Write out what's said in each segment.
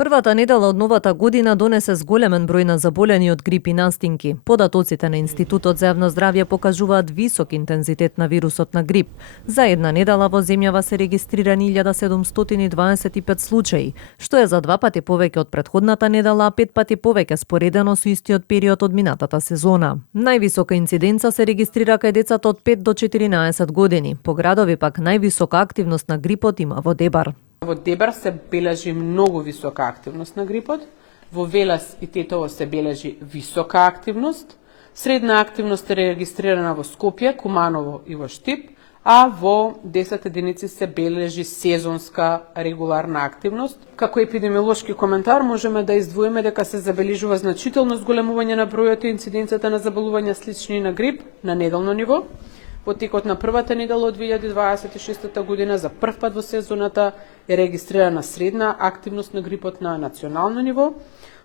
Првата недела од новата година донесе зголемен број на заболени од грип и настинки. Податоците на Институтот за јавно здравје покажуваат висок интензитет на вирусот на грип. За една недела во земјава се регистрирани 1725 случаи, што е за 2 пати повеќе од претходната недела, а 5 пати повеќе споредено со истиот период од минатата сезона. Највисока инциденца се регистрира кај децата од 5 до 14 години. По градови пак највисока активност на грипот има во Дебар. Во Дебар се бележи многу висока активност на грипот, во Велес и Тетово се бележи висока активност, средна активност е регистрирана во Скопје, Куманово и во Штип, а во 10 единици се бележи сезонска регуларна активност. Како епидемиолошки коментар можеме да издвоиме дека се забележува значително зголемување на бројот и инциденцијата на заболувања слични на грип на неделно ниво. Во текот на првата недела од 2026 година за прв пат во сезоната е регистрирана средна активност на грипот на национално ниво.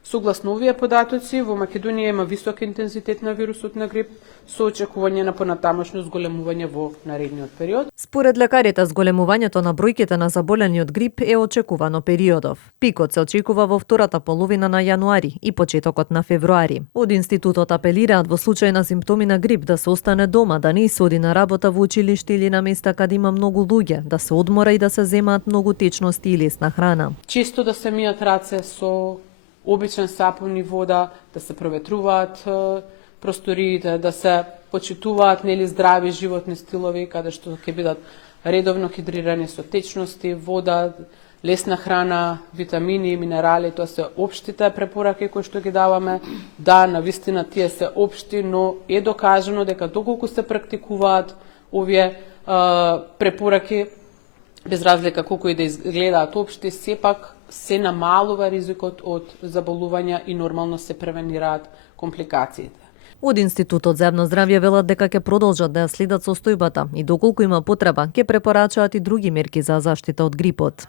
Согласно овие податоци, во Македонија има висок интензитет на вирусот на грип со очекување на понатамошно зголемување во наредниот период. Според лекарите, зголемувањето на бројките на заболени од грип е очекувано периодов. Пикот се очекува во втората половина на јануари и почетокот на февруари. Од институтот апелираат во случај на симптоми на грип да се остане дома, да не се оди на работа во училиште или на места каде има многу луѓе, да се одмора и да се земаат многу течности и лесна храна. Често да се мијат раце со обичен сапун и вода, да се проветруваат просториите, да се почитуваат здрави животни стилови, каде што ќе бидат редовно хидрирани со течности, вода, лесна храна, витамини, минерали, тоа се општите препораки кои што ги даваме. Да, навистина тие се општи, но е докажано дека доколку се практикуваат овие препораки, без разлика колку и да изгледаат општи, сепак се намалува ризикот од заболувања и нормално се превенираат компликациите. Од Институтот за јавно здравје велат дека ќе продолжат да ја следат состојбата и доколку има потреба, ќе препорачаат и други мерки за заштита од грипот.